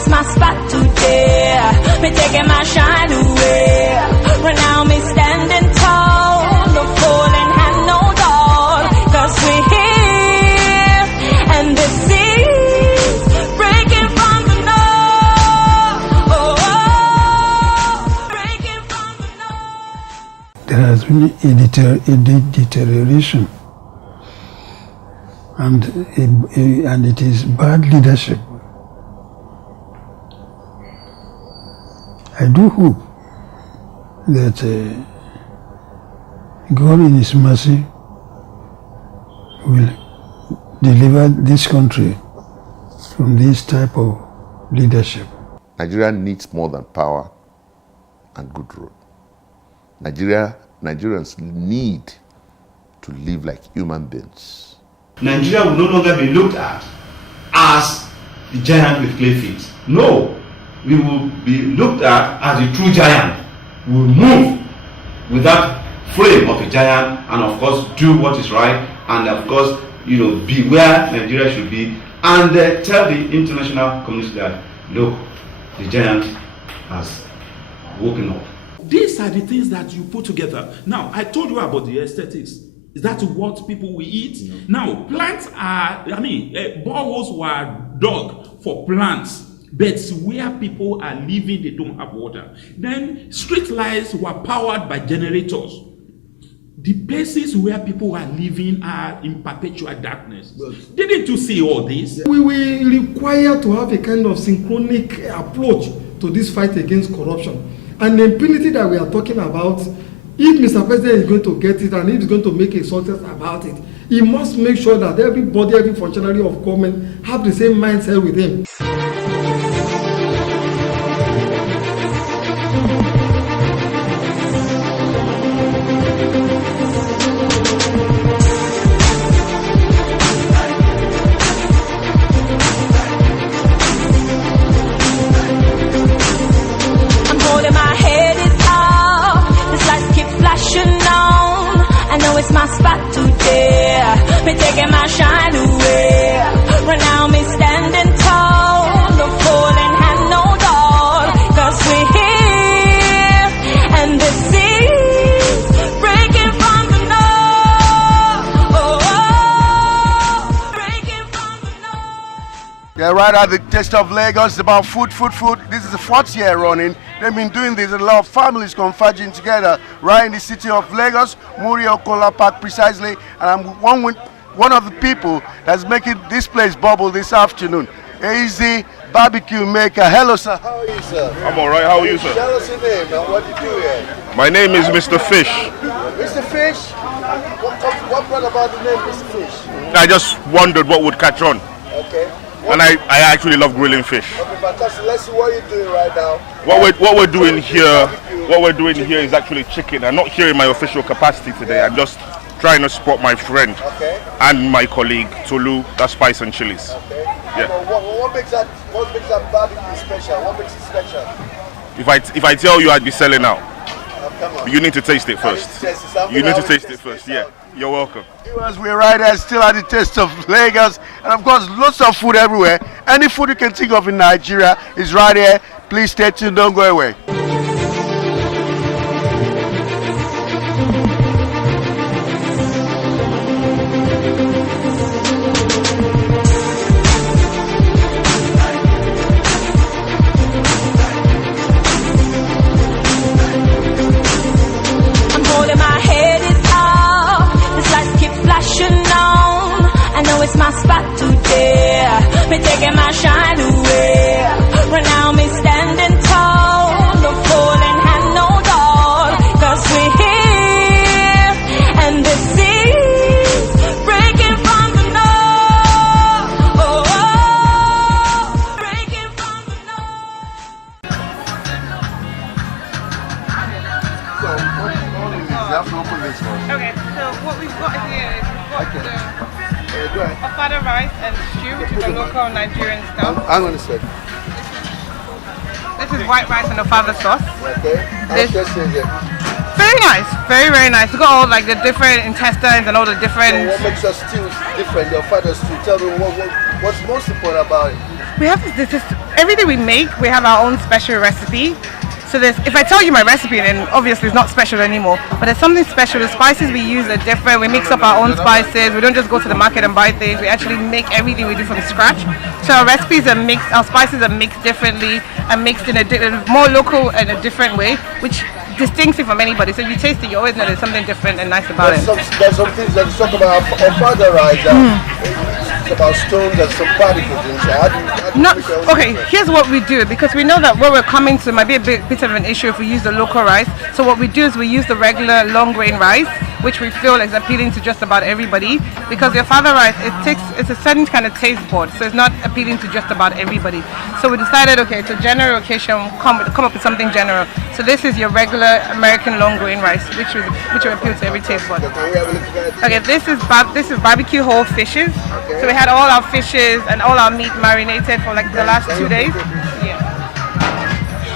it's my spot today. Me taking my shine away. Right now me standing tall, no falling hand, no door. 'Cause we're here, and the seas breaking from the north. Oh, breaking from the north. There has been a deterioration, and it is bad leadership. I do hope that God in His mercy will deliver this country from this type of leadership. Nigeria needs more than power and good road. Nigerians need to live like human beings. Nigeria will no longer be looked at as the giant with clay feet. No, we will be looked at as the true giant. We will move with that frame of a giant, and of course do what is right, and of course, be where Nigeria should be, and tell the international community that, look, the giant has woken up. These are the things that you put together. Now, I told you about the aesthetics. Is that what people will eat? No. Now, plants are, boreholes were dug for plants, but where people are living, they don't have water. Then, street lights were powered by generators. The places where people are living are in perpetual darkness. Didn't you see all this? We will require to have a kind of synchronic approach to this fight against corruption. And the impunity that we are talking about, if Mr. President is going to get it and if he's going to make a success about it, he must make sure that everybody, every functionary of government have the same mindset with him. It's my spot today. Me taking my shine away. Right now me standing tall, no falling hand, no door. 'Cause we're here, and the seas breaking from the north. Oh, breaking from the north. Yeah, right at the Taste of Lagos. It's about food. This is the 4th year running. They've been doing this, a lot of families converging together right in the city of Lagos, Muri Okola Park precisely, and I'm one of the people that's making this place bubble this afternoon. Easy barbecue maker. Hello, sir. How are you, sir? I'm all right. How are you, sir? Tell us your name and what you do here. My name is Mr. Fish. Mr. Fish? What brought about the name Mr. Fish? I just wondered what would catch on. Okay. And I actually love grilling fish. Okay, fantastic. Let's see what you're doing right now. What we're doing here is actually chicken. I'm not here in my official capacity today. I'm just trying to support my friend and my colleague Tolu, that's spice and chilies. Okay. Yeah. What makes that barbecue special? What makes it special? If I tell you, I'd be selling out. Come on. You need to taste it first. You need to taste it first. Yeah. You're welcome. We're right there, still at the Taste of Lagos, and of course, lots of food everywhere. Any food you can think of in Nigeria is right here. Please stay tuned, don't go away. I'm holding my head up. This lights keep flashing on. I know it's my spot today. Me taking my shine away. Right now me standing tall, no falling hand, no door. 'Cause we're here, and the seas breaking from the north. Oh, breaking from the north. So, you have to open this one. Okay, so what we've got here is we've got Go ahead. the ofada rice and stew, which is a local Nigerian stuff. Hang on a sec. This is white rice and ofada sauce. Okay. This- How's it? Very nice, very nice. We've got all like the different intestines and all the So different. what makes your stew different, your father's stew? Tell me what's most important about it? We have this everything we make. We have our own special recipe. So if I tell you my recipe, then obviously it's not special anymore. But there's something special. The spices we use are different. We mix up our own spices. We don't just go to the market and buy things. We actually make everything we do from scratch. So our recipes are mixed. Our spices are mixed differently and mixed in a more local and a different way, which distinct it from anybody. So if you taste it, you always know there's something different and nice about it. There's some things that you talk about father rice. It's about stones and some particles inside. Okay, here's what we do, because we know that where we're coming to might be a bit of an issue if we use the local rice. So what we do is we use the regular long grain rice, which we feel is appealing to just about everybody, because your father rice, it's a certain kind of taste board, so it's not appealing to just about everybody. So we decided, okay, it's a general occasion, come up with something general. So this is your regular American long grain rice, which will appeal to every taste bud. Okay, this is barbecue whole fishes. So we had all our fishes and all our meat marinated for like the last 2 days. Yeah,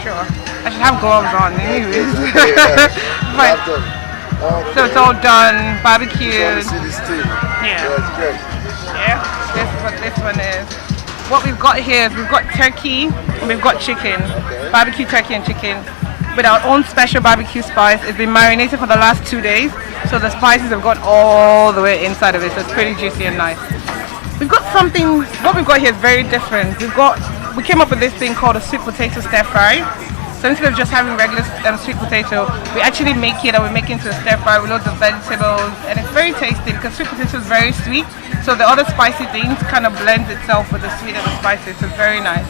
sure. I should have gloves on anyways. So it's all done, barbecued. Yeah. This is what this one is. What we've got here is we've got turkey and we've got chicken, barbecue turkey and chicken, with our own special barbecue spice. It's been marinated for the last 2 days, so the spices have gone all the way inside of it, so it's pretty juicy and nice. We've got something, what we've got here is very different. We came up with this thing called a sweet potato stir fry. So instead of just having regular sweet potato, we actually make it, and we make it into a stir fry with loads of vegetables, and it's very tasty because sweet potato is very sweet, so the other spicy things kind of blends itself with the sweet and the spicy, so it's very nice.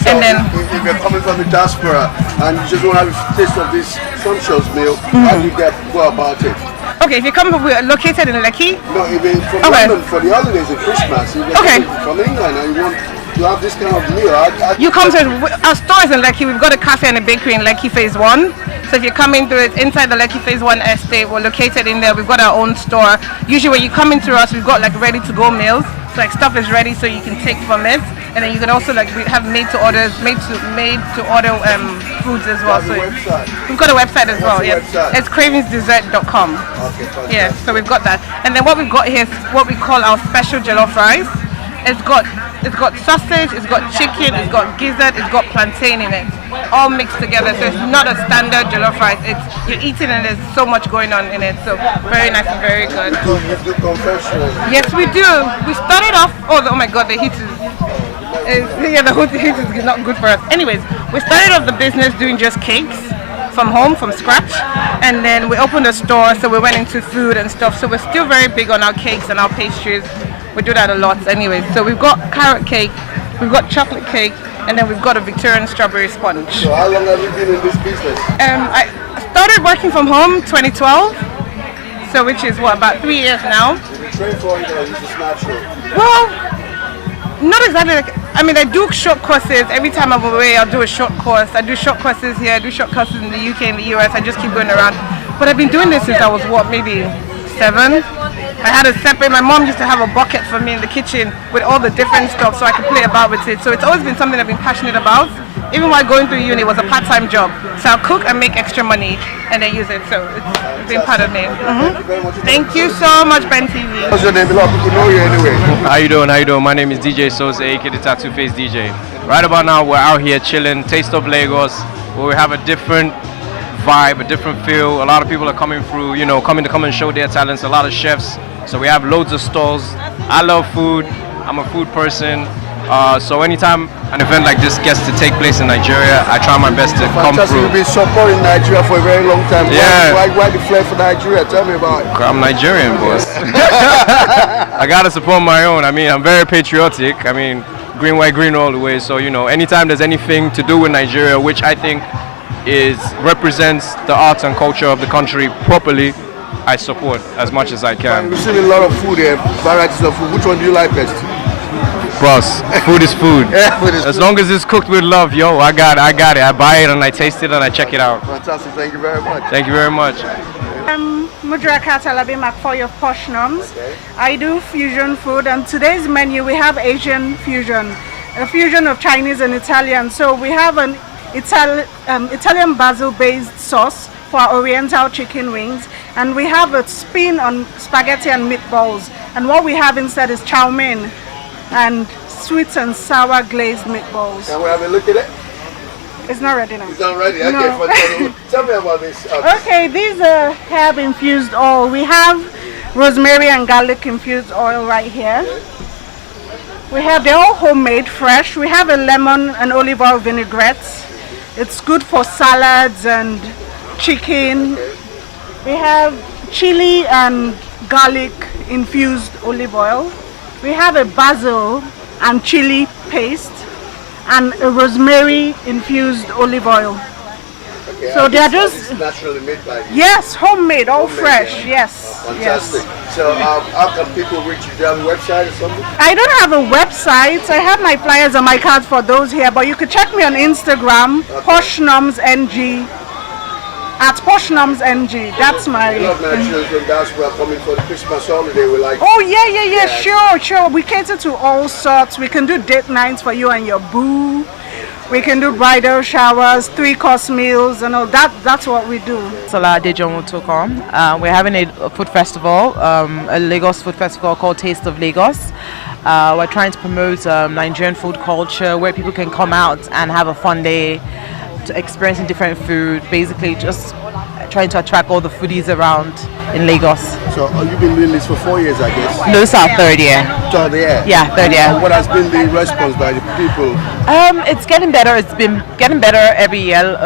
So and then, if you're coming from the diaspora and you just want to have a taste of this sumptuous meal, how do you go about it? Okay, if you come, we're located in Lekki. No, even from London for the holidays and Christmas. Okay. From England and you want to have this kind of meal. You come to our stores in Lekki. We've got a cafe and a bakery in Lekki Phase 1. So if you're coming through it inside the Lekki Phase 1 estate, we're located in there. We've got our own store. Usually when you come in through us, we've got like ready to go meals. So like stuff is ready so you can take from it. And then you can also we have made to order foods as well. So we've got a website as well. Yeah, it's cravingsdessert.com. Okay, yeah, so we've got that. And then what we've got here is what we call our special jollof rice. It's got sausage, it's got chicken, it's got gizzard, it's got plantain in it, all mixed together. So it's not a standard jollof rice. You're eating and there's so much going on in it. So very nice and very good. You do confectionery? Yes, we do. We started off. Oh my God, the heat is. The whole heat is not good for us. Anyways, we started off the business doing just cakes from home, from scratch, and then we opened a store. So we went into food and stuff. So we're still very big on our cakes and our pastries. We do that a lot anyway. So we've got carrot cake, we've got chocolate cake, and then we've got a Victorian strawberry sponge. So how long have you been in this business? I started working from home 2012, so which is about 3 years now. Did you train for it or is it just natural? Well, not exactly. I do short courses. Every time I'm away, I'll do a short course. I do short courses here, I do short courses in the UK and the US. I just keep going around. But I've been doing this since I was maybe 7. I had my mom used to have a bucket for me in the kitchen with all the different stuff so I could play about with it. So it's always been something I've been passionate about. Even while going through uni, it was a part-time job. So I'll cook and make extra money and then use it. So it's been part of me. Thank you so much, Ben TV. What's your name? A lot of people know you anyway. How you doing? My name is DJ Sosa, aka the Tattoo Face DJ. Right about now, we're out here chilling, Taste of Lagos, where we have a different vibe, a different feel. A lot of people are coming through, coming to come and show their talents. A lot of chefs. So we have loads of stalls. I love food. I'm a food person. So anytime an event like this gets to take place in Nigeria, I try my best to come through. You've been supporting Nigeria for a very long time. Yeah. Why the flair for Nigeria? Tell me about it. I'm Nigerian, boss. I gotta support my own. I'm very patriotic. Green, white, green all the way. So anytime there's anything to do with Nigeria, which I think represents the arts and culture of the country properly, I support as much as I can. We've seen a lot of food here, varieties of food. Which one do you like best? Boss, food is food. Yeah, food is as long as it's cooked with love, I got it. I buy it and I taste it and I check it out. Fantastic, thank you very much. Thank you very much. I'm Mudraka Talabi McFoy of Posh Noms. Okay. I do fusion food, and today's menu we have Asian fusion, a fusion of Chinese and Italian. So we have an Italian basil-based sauce for our Oriental chicken wings, and we have a spin on spaghetti and meatballs. And what we have instead is chow mein and sweet and sour glazed meatballs. Can we have a look at it? It's not ready now. It's not ready. Okay, No. tell me about this. Okay, these are herb infused oil. We have rosemary and garlic infused oil right here. We have, they're all homemade, fresh. We have a lemon and olive oil vinaigrette. It's good for salads and chicken. We have chili and garlic infused olive oil. We have a basil and chili paste and a rosemary infused olive oil. Okay, so they are just it's naturally made by you. Yes, homemade, all fresh. Yeah. Yes. Fantastic. Yes. So how can people reach you? Do you have a website or something? I don't have a website. I have my flyers and my cards for those here, but you could check me on Instagram, PoshNumsNG. At PoshNumsNG. That's my. A lot of Nigerians from diaspora coming for the Christmas holiday. We like. Oh yeah. Sure. We cater to all sorts. We can do date nights for you and your boo. We can do bridal showers, 3-course meals, and all that. That's what we do. We're having a food festival, a Lagos food festival called TasteOff Lagos. We're trying to promote Nigerian food culture where people can come out and have a fun day, experiencing different food, basically just trying to attract all the foodies around in Lagos. So you've been doing this for 4 years, I guess? No, it's our third year. Third year? Yeah, third year. And what has been the response by the people? It's getting better. It's been getting better every year.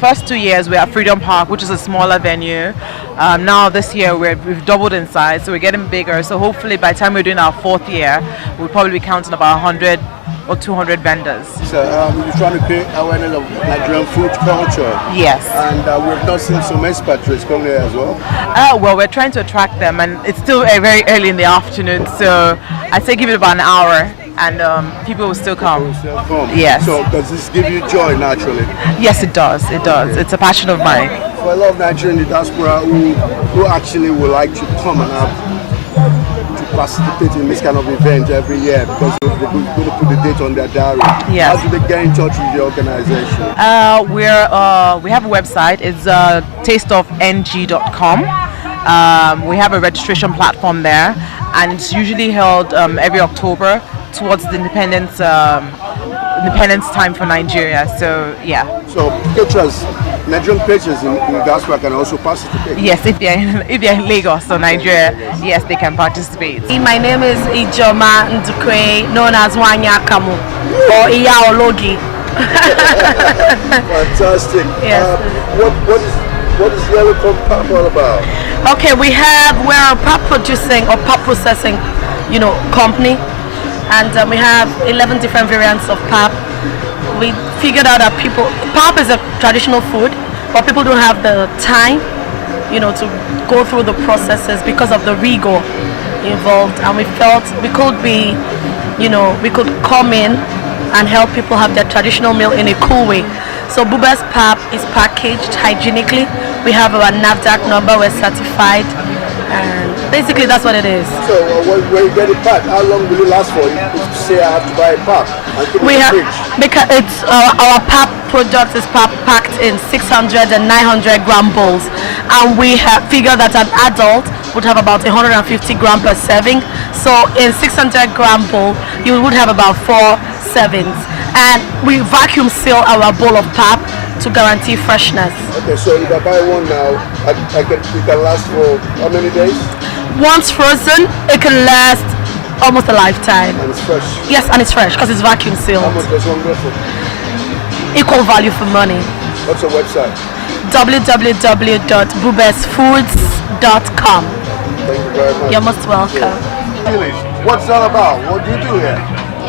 First 2 years we are at Freedom Park, which is a smaller venue. Now this year we've doubled in size, so we're getting bigger. So hopefully by the time we're doing our 4th year, we'll probably be counting about 100 or 200 vendors. So you're trying to create awareness of Nigerian food culture. Yes. And we've not seen some expatriates come here as well. Well, we're trying to attract them, and it's still very early in the afternoon, so I'd say give it about an hour, and people will still come. Yes. So does this give you joy naturally? Yes, it does. It does. It's a passion of mine. For a lot of Nigerians in the diaspora who actually would like to come and to participate in this kind of event every year because they're going to put the date on their diary. Yes. How do they get in touch with the organization? We have a website. It's tasteoffng.com. We have a registration platform there, and it's usually held every October towards the independence time for Nigeria. So yeah. So patrons, Nigerian patrons in diaspora can also participate. Yes, if they're in Lagos or Nigeria, yes, they can participate. My name is Ijoma Ndukwe, known as Wanya Kamu or Iya Ologi. Fantastic. Yes. What is Yellow Corn Pap all about? Okay, we're a pap producing or pap processing, company, and we have 11 different variants of pap. We figured out that pap is a traditional food, but people don't have the time, to go through the processes because of the rigor involved, and we felt we could be, we could come in and help people have their traditional meal in a cool way. So Buba's pap is packaged hygienically. We have our NAFDAC number, we're certified, and basically that's what it is. So when you get a pack, how long will it last for? You say I have to buy a pack and put it in the fridge. Because it's our pap product is packed in 600 and 900 gram bowls, and we have figured that an adult would have about 150 gram per serving. So in 600 gram bowl, you would have about 4 servings, and we vacuum seal our bowl of pap to guarantee freshness. Okay, so if I buy one now, it can last for how many days? Once frozen, it can last almost a lifetime. And it's fresh? Yes, and it's fresh because it's vacuum sealed. How much does one go for? Equal value for money. What's your website? www.bubesfoods.com. Thank you very much. You're most welcome. What's it all about? What do you do here?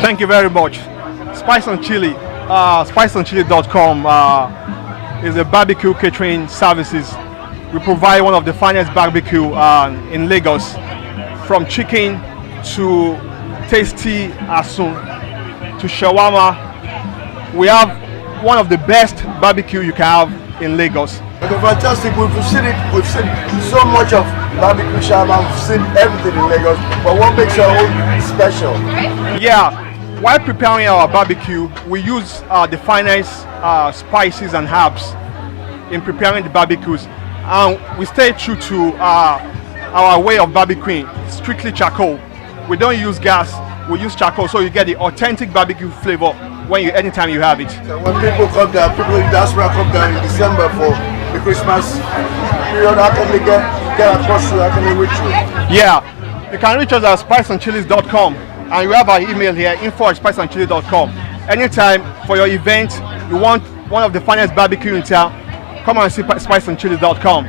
Thank you very much. Spice and Chili, spiceandchili.com is a barbecue catering services. We provide one of the finest barbecue in Lagos, from chicken to tasty asun to shawarma. We have one of the best barbecue you can have in Lagos. Okay, fantastic. We've seen so much of barbecue shawarma. We've seen everything in Lagos, but what makes our own special? Yeah, while preparing our barbecue, we use the finest spices and herbs in preparing the barbecues, and we stay true to our way of barbecuing, strictly charcoal. We don't use gas. we use charcoal, so you get the authentic barbecue flavor anytime you have it. So when people come down, people in diaspora come down in December for the Christmas period, how can they get across to, how can they reach you? Yeah, you can reach us at spiceandchilies.com, and we have our email here, info@spiceandchilies.com. Anytime for your event, you want one of the finest barbecue in town, come and see spiceandchilies.com.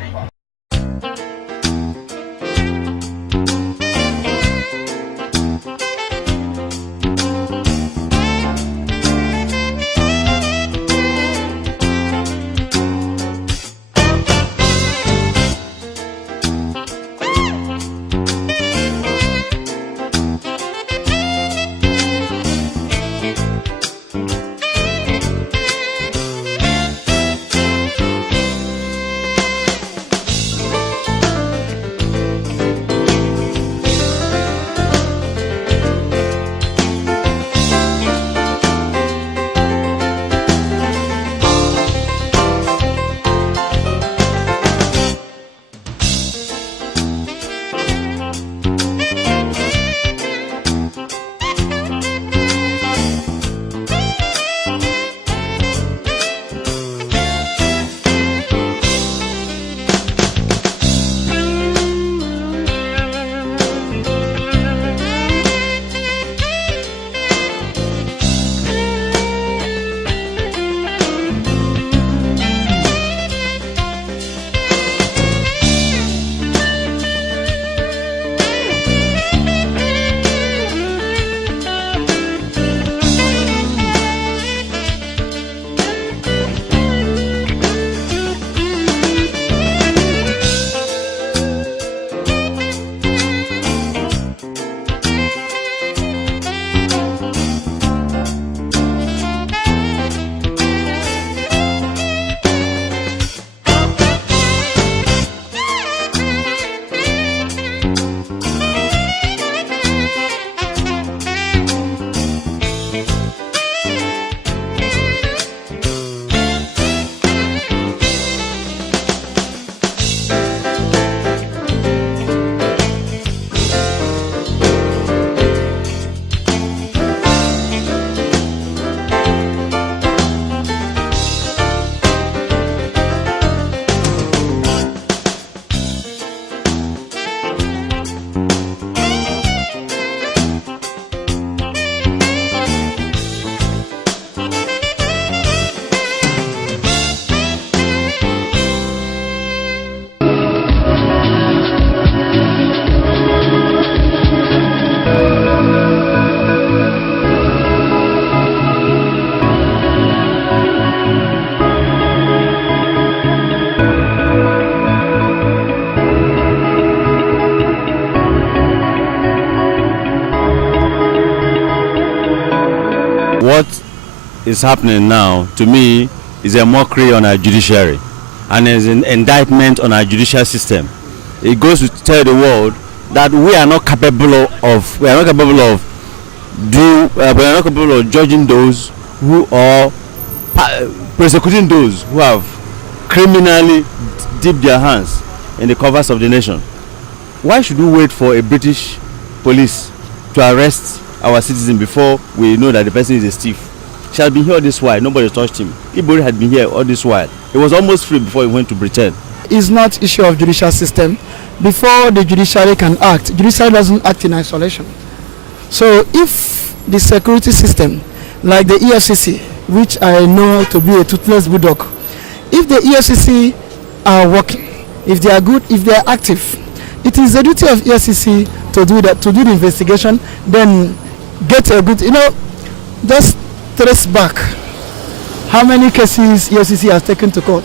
What is happening now, to me, is a mockery on our judiciary and is an indictment on our judicial system. It goes to tell the world that we are not capable of judging those who are persecuting those who have criminally dipped their hands in the covers of the nation. Why should we wait for a British police to arrest our citizen before we know that the person is a thief? She has been here all this while, nobody touched him. Ibori had been here all this while. He was almost free before he went to Britain. It's not issue of judicial system. Before the judiciary can act, judiciary doesn't act in isolation. So if the security system, like the EFCC, which I know to be a toothless bulldog, if the EFCC are working, if they are good, if they are active, it is the duty of EFCC to do that, to do the investigation, then get a good, just trace back how many cases EFCC has taken to court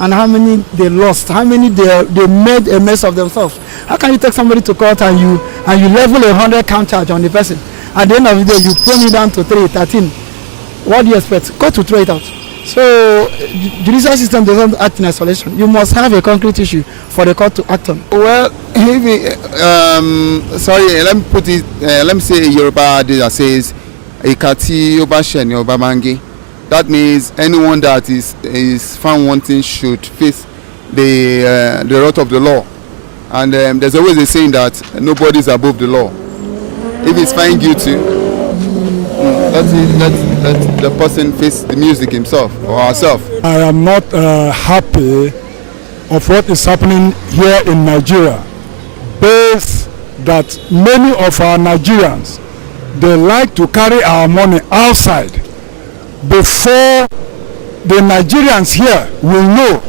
and how many they lost, how many they made a mess of themselves. How can you take somebody to court and you level 100 count charge on the person? At the end of the day, you prone it down to 13. What do you expect? Court to throw it out. So judicial system doesn't act in isolation. You must have a concrete issue for the court to act on. Well, sorry, let me put it. Let me say Yoruba that says, "Ikati obasheni obamangi." That means anyone that is found wanting should face the wrath of the law. And there's always a saying that nobody is above the law. If he's found guilty, let the person face the music himself or herself. I am not happy of what is happening here in Nigeria, based that many of our Nigerians, they like to carry our money outside before the Nigerians here will know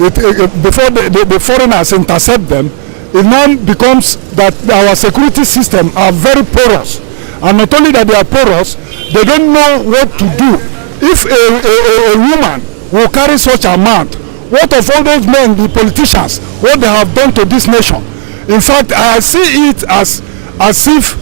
it, before the foreigners intercept them. It now becomes that our security system are very porous, and not only that they are porous, they don't know what to do. If a woman will carry such amount, what of all those men, the politicians, what they have done to this nation? In fact, I see it as if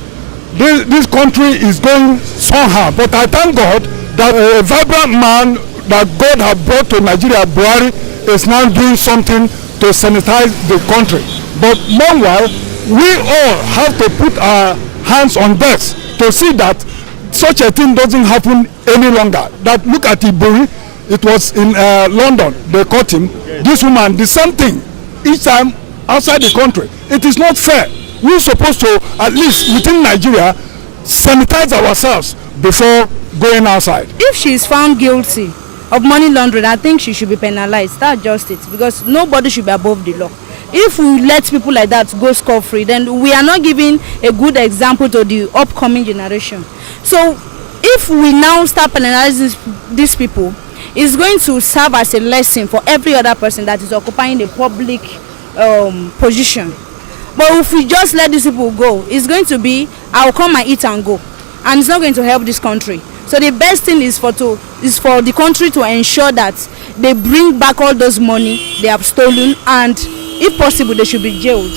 this country is going somehow. But I thank God that a vibrant man that God has brought to Nigeria, Buhari, is now doing something to sanitize the country. But meanwhile, we all have to put our hands on decks to see that such a thing doesn't happen any longer. That look at Ibori, it was in London, they caught him. This woman, the same thing, each time outside the country. It is not fair. We're supposed to, at least within Nigeria, sanitize ourselves before going outside. If she is found guilty of money laundering, I think she should be penalized. That's just it, because nobody should be above the law. If we let people like that go scot-free, then we are not giving a good example to the upcoming generation. So if we now start penalizing these people, it's going to serve as a lesson for every other person that is occupying a public position. But if we just let these people go, it's going to be, I'll come and eat and go. And it's not going to help this country. So the best thing is for the country to ensure that they bring back all those money they have stolen, and if possible, they should be jailed.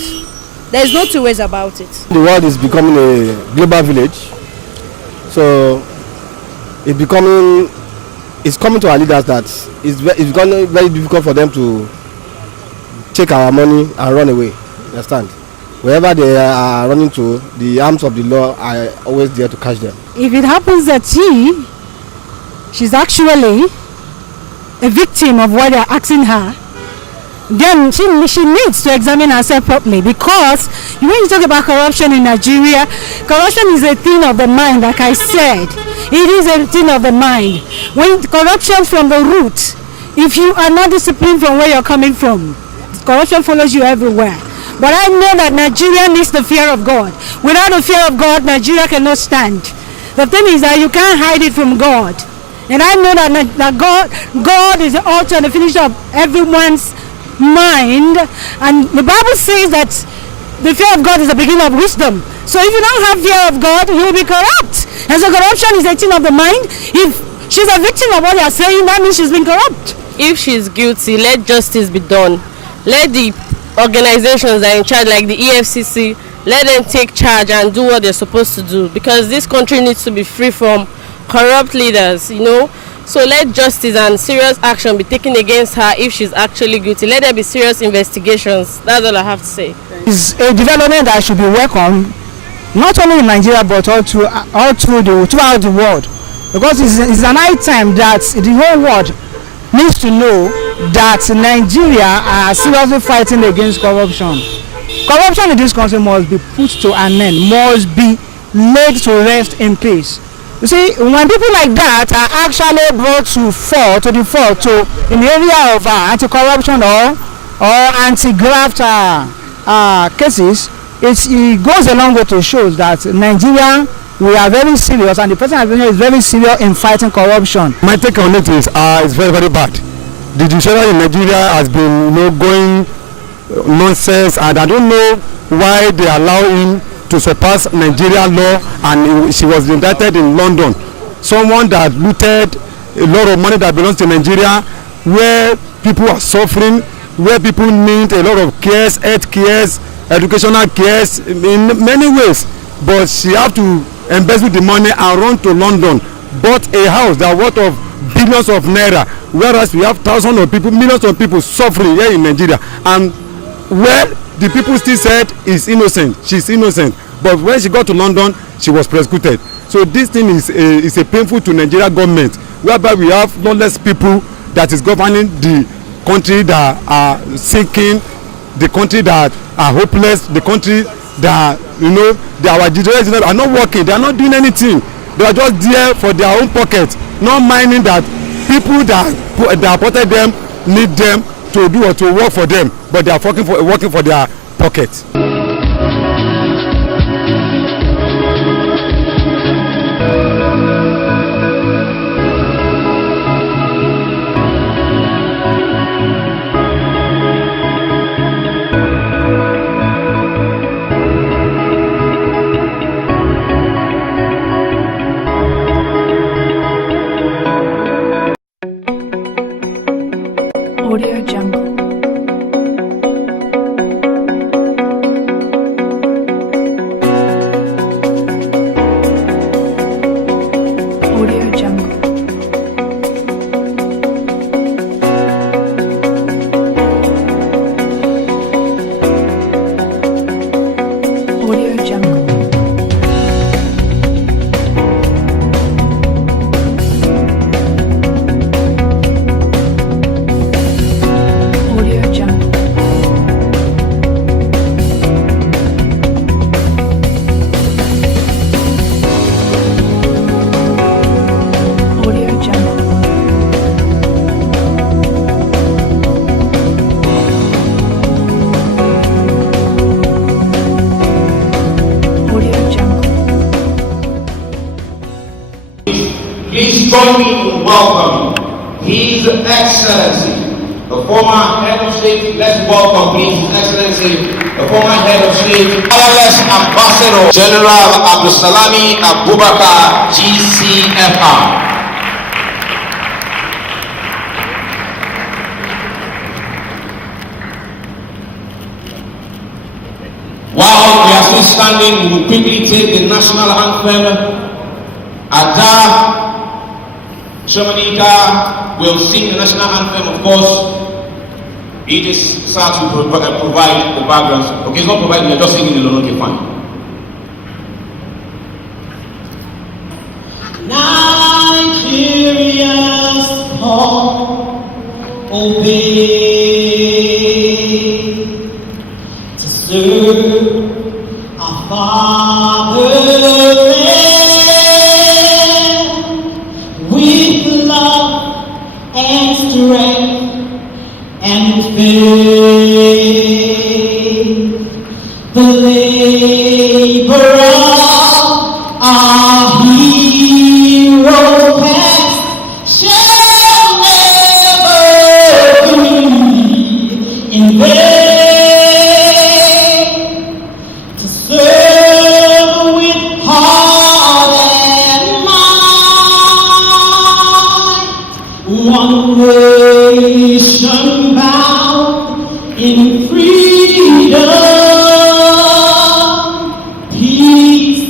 There is no two ways about it. The world is becoming a global village. So it's coming to our leaders that it's becoming very difficult for them to take our money and run away. Understand? Wherever they are running to, the arms of the law are always there to catch them. If it happens that she's actually a victim of what they're asking her, then she needs to examine herself properly, because when you talk about corruption in Nigeria, corruption is a thing of the mind. Like I said, it is a thing of the mind. When corruption from the root, if you are not disciplined from where you're coming from, corruption follows you everywhere. But I know that Nigeria needs the fear of God. Without the fear of God, Nigeria cannot stand. The thing is that you can't hide it from God. And I know that God is the author and the finisher of everyone's mind. And the Bible says that the fear of God is the beginning of wisdom. So if you don't have fear of God, you will be corrupt. And so corruption is a thing of the mind. If she's a victim of what they are saying, that means she's been corrupt. If she's guilty, let justice be done. Let the organizations that are in charge, like the EFCC, let them take charge and do what they're supposed to do, because this country needs to be free from corrupt leaders, you know. So let justice and serious action be taken against her if she's actually guilty. Let there be serious investigations. That's all I have to say. It's a development that should be welcomed, not only in Nigeria but all throughout the world, because it's an high time that the whole world needs to know that Nigeria are seriously fighting against corruption. Corruption in this country must be put to an end, must be laid to rest in peace. You see, when people like that are actually brought to the fore in the area of anti-corruption or anti-graft cases, it goes a long way to show that Nigeria, we are very serious, and the president of Nigeria is very serious in fighting corruption. My take on it is it's very, very bad. The judiciary in Nigeria has been going nonsense, and I don't know why they allow him to surpass Nigerian law. And she was indicted in London. Someone that looted a lot of money that belongs to Nigeria, where people are suffering, where people need a lot of cares, health cares, educational cares in many ways. But she have to embezzle the money and run to London, bought a house that worth of billions of naira, whereas we have thousands of people, millions of people suffering here in Nigeria. And the people still said she's innocent, but when she got to London, she was prosecuted. So this thing is a painful to Nigeria government, whereby we have lawless people that is governing the country that are sinking, the country that are hopeless, the country that our generation are not working. They are not doing anything. They are just there for their own pocket, not minding that people that supported them need them to do or to work for them, but they are working for their pocket. Audio Jungle. Audio Jungle. Audio Jungle. Audio Jungle. Audio Jungle. Audio Jungle. Please join me in welcoming His Excellency, the former Head of State. Let's welcome His Excellency, the former Head of State, ILS Ambassador General Abdulsalami Abubakar, GCFR. While we are still standing, we will quickly take the national anthem. Ada Shamanika will sing the national anthem, of course. It is sad to provide the backgrounds. Okay, it's not providing, you're just singing alone, okay, fine. Nigerians all obey to serve our fatherland with love and strength and faith. The labor of our hero past shall never be in vain. To serve with heart and mind, one nation bound in freedom, peace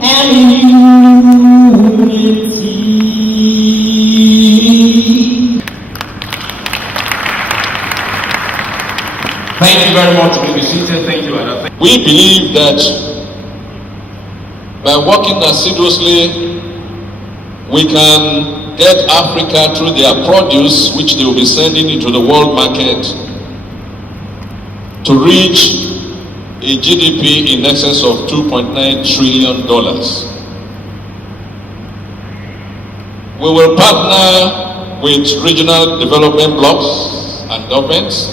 and unity. Thank you very much. Please be seated. Thank you. We believe that by working assiduously, we can get Africa through their produce, which they will be sending into the world market, to reach a GDP in excess of $2.9 trillion. We will partner with regional development blocks and governments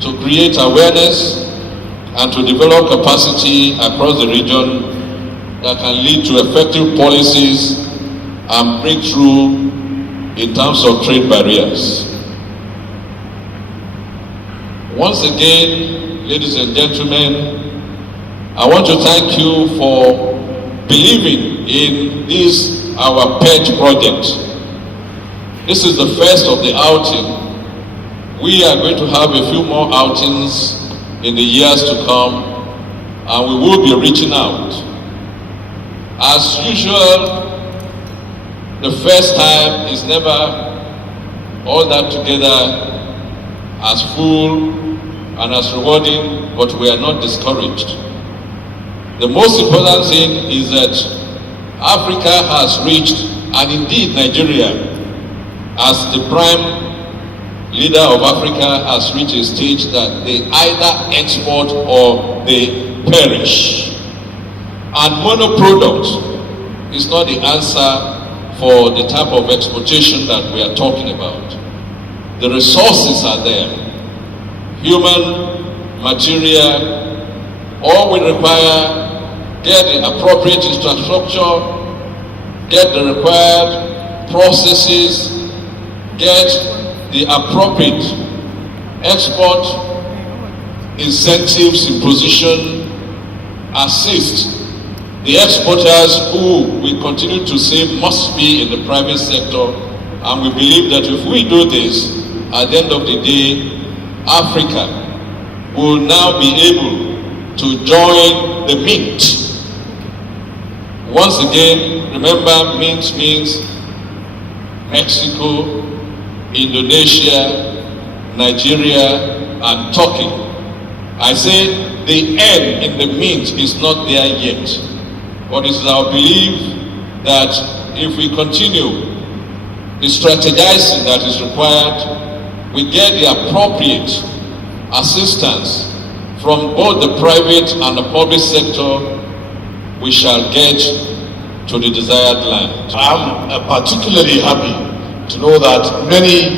to create awareness and to develop capacity across the region that can lead to effective policies and breakthrough in terms of trade barriers. Once again, ladies and gentlemen, I want to thank you for believing in this, our pet project. This is the first of the outing. We are going to have a few more outings in the years to come, and we will be reaching out. As usual, the first time is never all that together as full and as rewarding, but we are not discouraged. The most important thing is that Africa has reached, and indeed Nigeria, as the prime leader of Africa, has reached a stage that they either export or they perish. And monoproduct is not the answer for the type of exploitation that we are talking about. The resources are there. Human, material, all we require, get the appropriate infrastructure, get the required processes, get the appropriate export incentives in position, assist the exporters who we continue to say must be in the private sector, and we believe that if we do this, at the end of the day, Africa will now be able to join the Mint. Once again, remember, Mint means Mexico, Indonesia, Nigeria, and Turkey. I say the end in the Mint is not there yet. But it is our belief that if we continue the strategizing that is required, we get the appropriate assistance from both the private and the public sector, we shall get to the desired land. I'm particularly happy to know that many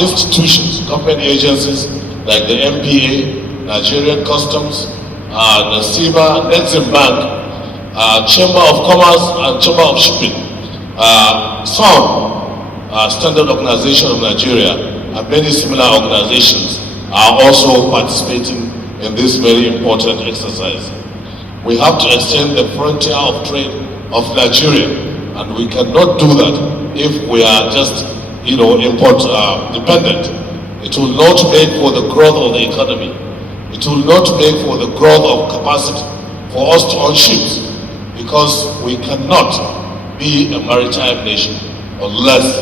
institutions, government agencies like the MPA, Nigerian Customs, the SEMA, Nexim Bank, Chamber of Commerce and Chamber of Shipping, some standard organization of Nigeria and many similar organizations are also participating in this very important exercise. We have to extend the frontier of trade of Nigeria, and we cannot do that if we are just, import dependent. It will not make for the growth of the economy. It will not make for the growth of capacity for us to own ships, because we cannot be a maritime nation unless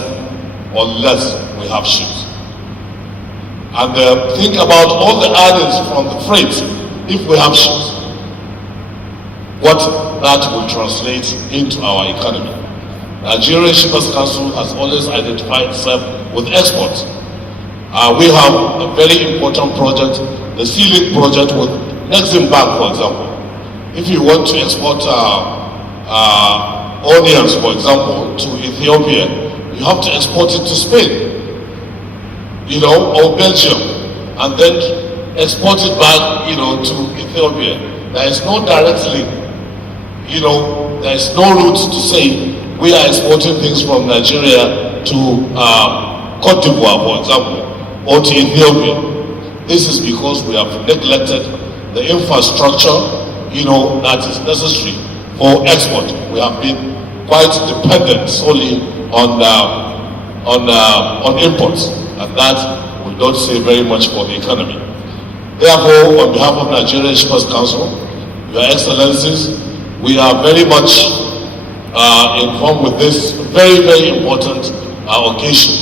we have ships. And think about all the earnings from the freight if we have ships. What that will translate into our economy. Nigerian Shippers Council has always identified itself with exports. We have a very important project, the Sea-Link project with Nexim Bank, for example. If you want to export onions, for example, to Ethiopia, you have to export it to Spain, or Belgium, and then export it back, to Ethiopia. There is no direct link. There is no route to say we are exporting things from Nigeria to Cote d'Ivoire, for example, or to Ethiopia. This is because we have neglected the infrastructure that is necessary for export. We have been quite dependent solely on imports, and that will not say very much for the economy. Therefore, on behalf of Nigerian Shippers Council, Your Excellencies, we are very much informed with this very, very important occasion.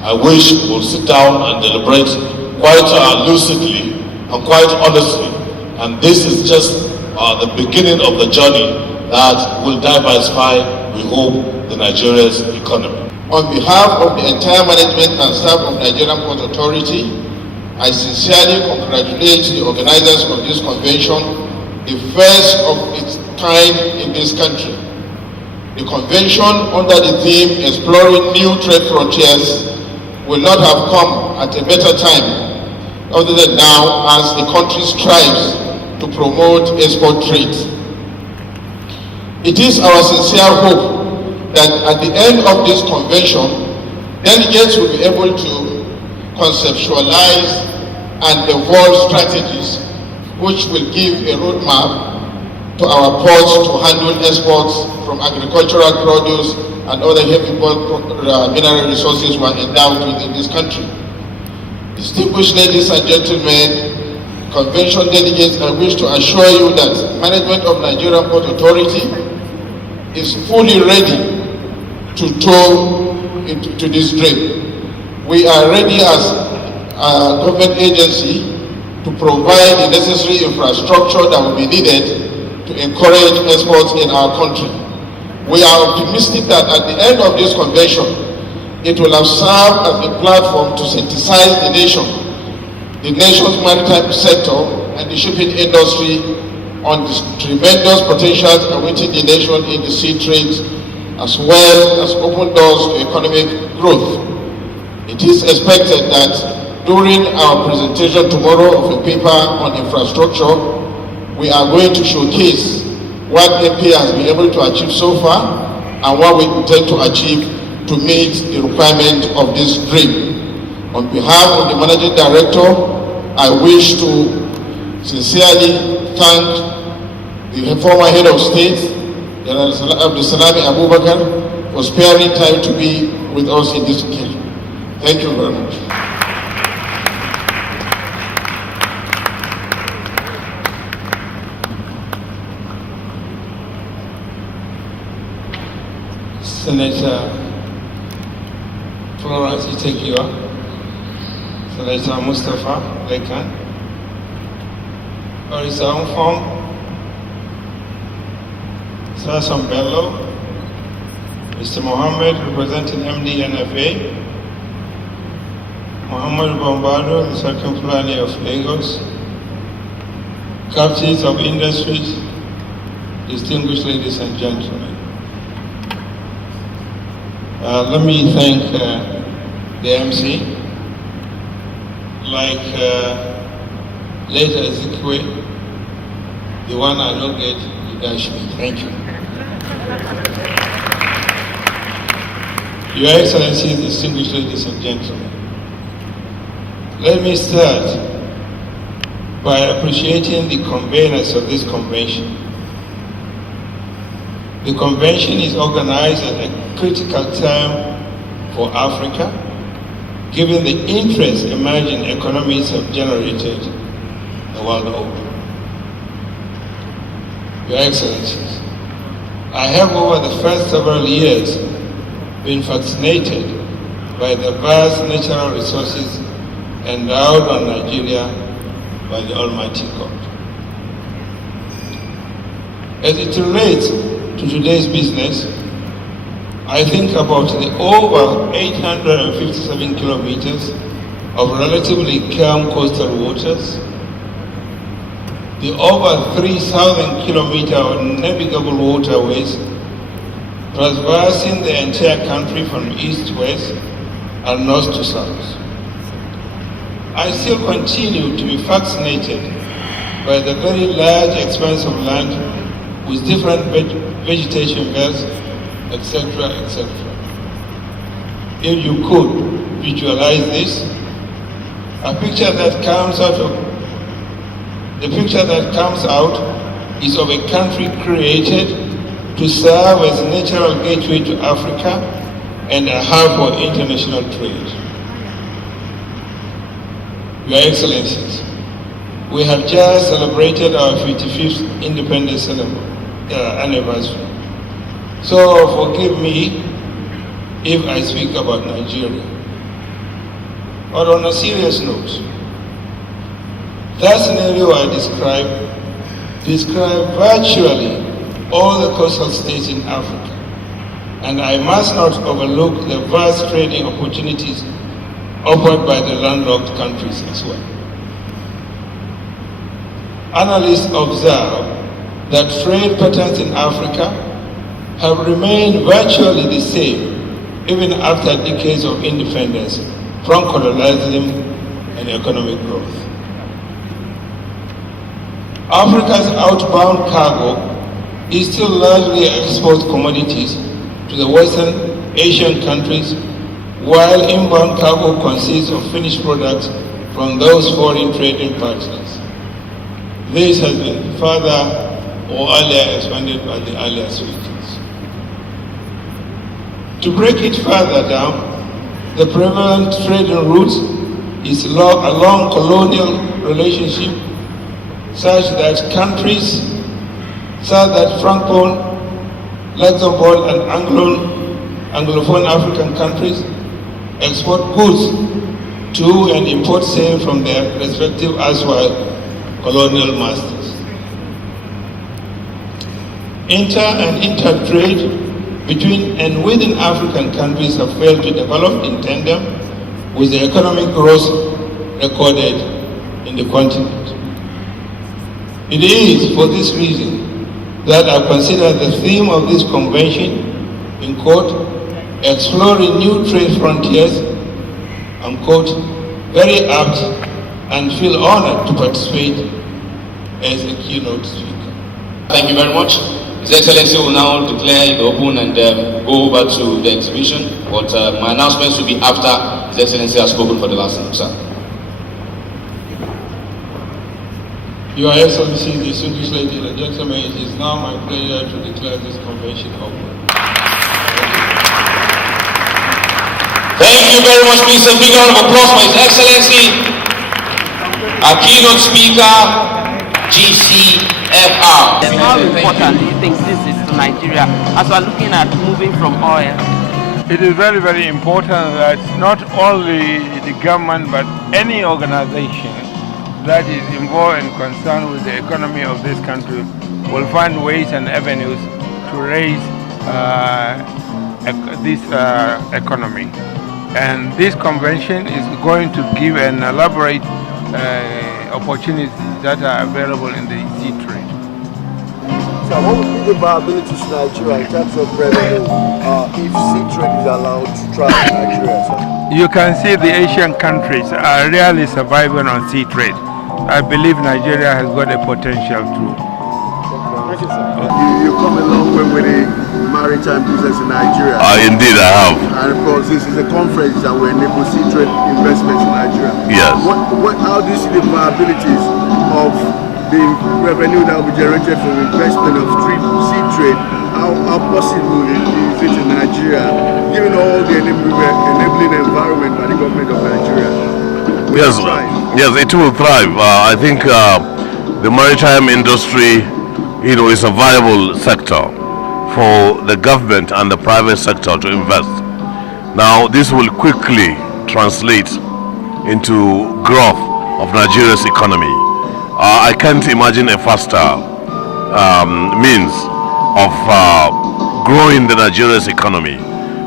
I wish we will sit down and deliberate quite lucidly and quite honestly, and this is just the beginning of the journey that will diversify, we hope, the Nigeria's economy. On behalf of the entire management and staff of Nigerian Port Authority, I sincerely congratulate the organizers of this convention, the first of its kind in this country. The convention under the theme Exploring New Trade Frontiers will not have come at a better time other than now, as the country strives to promote export trade. It is our sincere hope that at the end of this convention, delegates will be able to conceptualize and evolve strategies which will give a roadmap to our ports to handle exports from agricultural produce and other heavy bulk mineral resources we are endowed with in this country. Distinguished ladies and gentlemen, convention delegates, I wish to assure you that management of Nigerian Port Authority is fully ready to tow into this dream. We are ready as a government agency to provide the necessary infrastructure that will be needed to encourage exports in our country. We are optimistic that at the end of this convention, it will have served as a platform to synthesize the nation's maritime sector and the shipping industry on the tremendous potentials awaiting the nation in the sea trade, as well as open doors to economic growth. It is expected that during our presentation tomorrow of a paper on infrastructure, we are going to showcase what MP has been able to achieve so far and what we intend to achieve to meet the requirement of this dream. On behalf of the Managing Director, I wish to sincerely thank the former Head of State, General Diezani Abubakar, for sparing time to be with us in this occasion. Thank you very much. Senator Florence Itekiwa, Senator Mustafa Lekan, Barrister Umfong, Sir Bello, Mr. Mohammed representing MD NFA, Muhammad Bombado, the Second Fulani of Lagos, captains of industries, distinguished ladies and gentlemen. Let me thank the MC, like later Ezekiel, the one I don't get, you guys should be. Thank you. Your Excellencies, distinguished ladies and gentlemen, let me start by appreciating the conveners of this convention. The convention is organized at a critical time for Africa, given the interest emerging economies have generated the world over. Your Excellencies, I have over the first several years been fascinated by the vast natural resources endowed on Nigeria by the Almighty God. As it relates to today's business, I think about the over 857 kilometers of relatively calm coastal waters, the over 3,000 kilometers of navigable waterways traversing the entire country from east to west and north to south. I still continue to be fascinated by the very large expanse of land with different vegetation belts, etc., etc. If you could visualize this, the picture that comes out is of a country created to serve as a natural gateway to Africa and a hub for international trade. Your Excellencies, we have just celebrated our 55th independence anniversary. So forgive me if I speak about Nigeria. But on a serious note, that scenario I describe virtually all the coastal states in Africa. And I must not overlook the vast trading opportunities offered by the landlocked countries as well. Analysts observe that trade patterns in Africa have remained virtually the same even after decades of independence from colonialism and economic growth. Africa's outbound cargo is still largely export commodities to the Western Asian countries, while inbound cargo consists of finished products from those foreign trading partners. This has been further or earlier expanded by the earlier speakers. To break it further down, the prevalent trading route is a long colonial relationship such that Francophone, Luxembourg and Anglophone African countries export goods to and import same from their respective erstwhile colonial masters. Inter and inter-trade between and within African countries have failed to develop in tandem with the economic growth recorded in the continent. It is for this reason that I consider the theme of this convention, in quote, exploring new trade frontiers, unquote, very apt and feel honored to participate as a keynote speaker. Thank you very much. His Excellency will now declare it open and go over to the exhibition, but my announcements will be after His Excellency has spoken for the last time, sir. Your Excellency, distinguished ladies and gentlemen, it is now my pleasure to declare this convention open. Thank you very much. Please a big round of applause for His Excellency, our keynote speaker, GCFR. How important do you think this is to Nigeria as we're looking at moving from oil? It is very, very important that not only the government but any organization that is involved and concerned with the economy of this country will find ways and avenues to raise this economy. And this convention is going to give an elaborate opportunities that are available in the sea trade. So what would be the viability to Nigeria in terms of revenue if sea trade is allowed to thrive in Nigeria, sir? You can see the Asian countries are really surviving on sea trade. I believe Nigeria has got a potential too. Thank you, sir. You come a long way with the maritime business in Nigeria. Indeed, I have. And of course, this is a conference that will enable sea trade investments in Nigeria. Yes. How do you see the viabilities of the revenue that will be generated from investment of sea trade? How possible is it in Nigeria, given all the enabling environment by the government of Nigeria? Yes, it will thrive. I think the maritime industry, is a viable sector for the government and the private sector to invest. Now, this will quickly translate into growth of Nigeria's economy. I can't imagine a faster means of growing the Nigeria's economy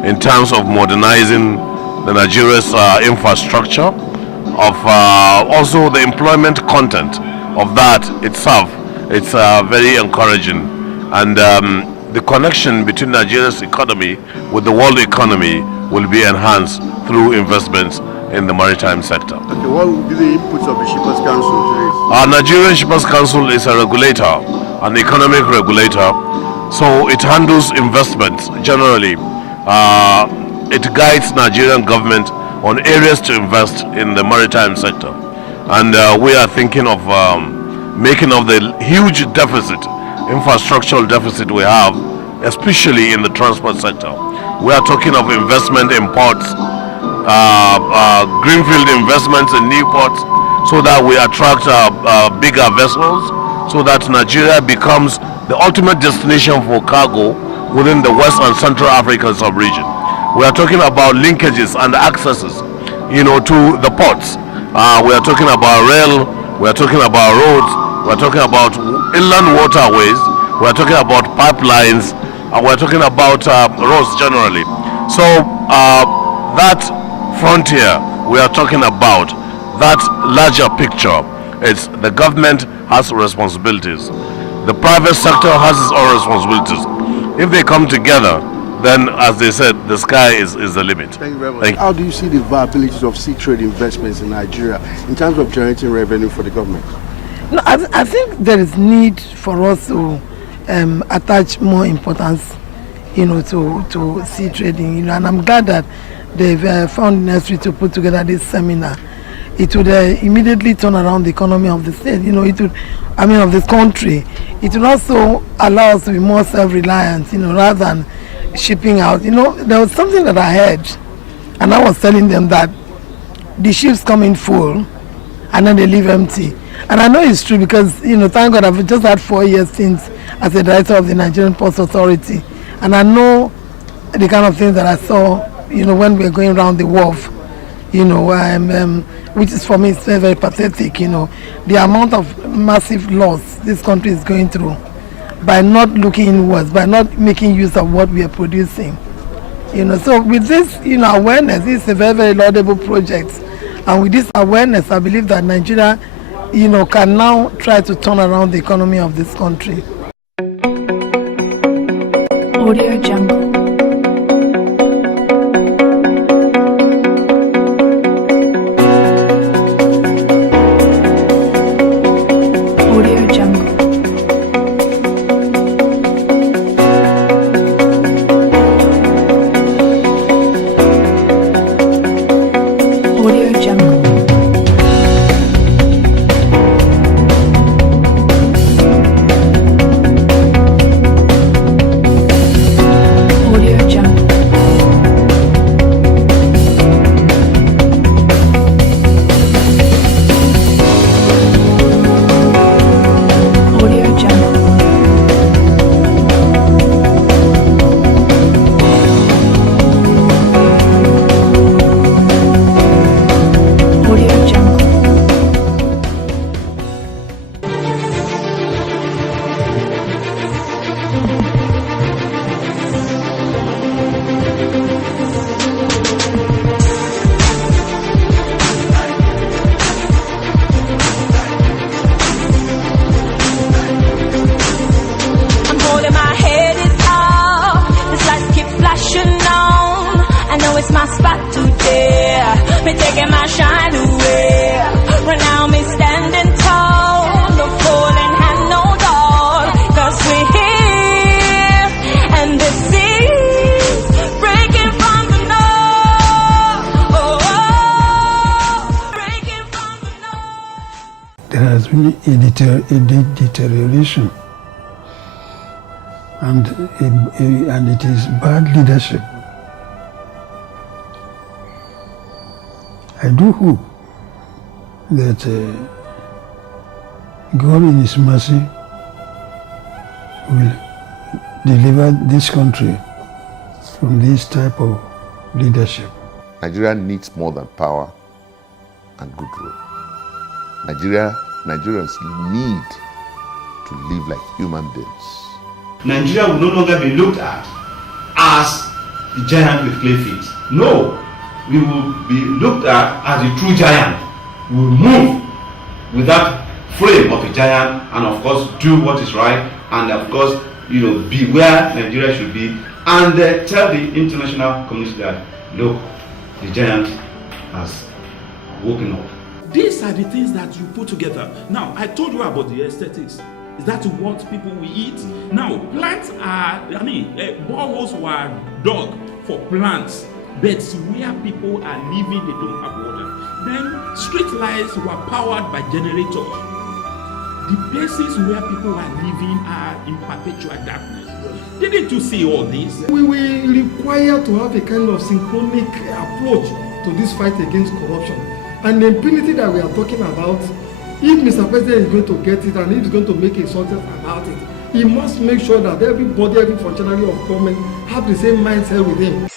in terms of modernizing the Nigeria's infrastructure, of also the employment content of that itself. It's very encouraging, and the connection between Nigeria's economy with the world economy will be enhanced through investments in the maritime sector. Okay, what will be the inputs of the Shippers Council to this? Our Nigerian Shippers Council is a regulator, an economic regulator, so it handles investments generally. It guides Nigerian government on areas to invest in the maritime sector, and we are thinking of making up the huge deficit, infrastructural deficit we have, especially in the transport sector. We are talking of investment in ports, greenfield investments in new ports, so that we attract bigger vessels, so that Nigeria becomes the ultimate destination for cargo within the West and Central African sub-region. We are talking about linkages and accesses, to the ports. We are talking about rail, we are talking about roads, we are talking about inland waterways, we are talking about pipelines, and we are talking about roads generally. So that frontier we are talking about, that larger picture, it's the government has responsibilities. The private sector has its own responsibilities. If they come together, then, as they said, the sky is the limit. Thank you very much. How do you see the viabilities of sea trade investments in Nigeria in terms of generating revenue for the government? No, I think there is need for us to attach more importance, to sea trading. And I'm glad that they've found necessary to put together this seminar. It would immediately turn around the economy of the state. Of this country. It would also allow us to be more self-reliant. Rather than shipping out. There was something that I heard, and I was telling them that the ships come in full and then they leave empty. And I know it's true because, thank God I've just had 4 years since as a director of the Nigerian Ports Authority. And I know the kind of things that I saw, when we were going around the wharf, which is for me it's very, very pathetic, the amount of massive loss this country is going through by not looking inwards, by not making use of what we are producing. So with this, awareness, it's a very, very laudable project. And with this awareness, I believe that Nigeria can now try to turn around the economy of this country. Audio Jungle. A deterioration, and it is bad leadership. I do hope that God in His mercy will deliver this country from this type of leadership. Nigeria needs more than power and good rule. Nigerians need to live like human beings. Nigeria will no longer be looked at as the giant with clay feet. No, we will be looked at as the true giant. We will move with that frame of a giant and of course do what is right and of course be where Nigeria should be and tell the international community that look, the giant has woken up. These are the things that you put together. Now, I told you about the aesthetics. Is that what people will eat? Now, plants are, boreholes were dug for plants, but where people are living, they don't have water. Then, street lights were powered by generators. The places where people are living are in perpetual darkness. Didn't you see all this? We will require to have a kind of synchronic approach to this fight against corruption. And the impunity that we are talking about, if Mr. President is going to get it and if he's going to make a success about it, he must make sure that everybody, every functionary of government have the same mindset with him.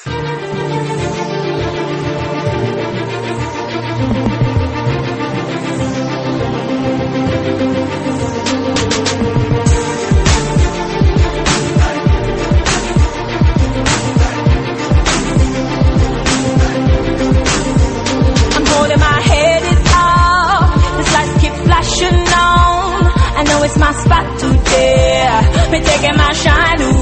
It's my spot today. Me taking my shine away.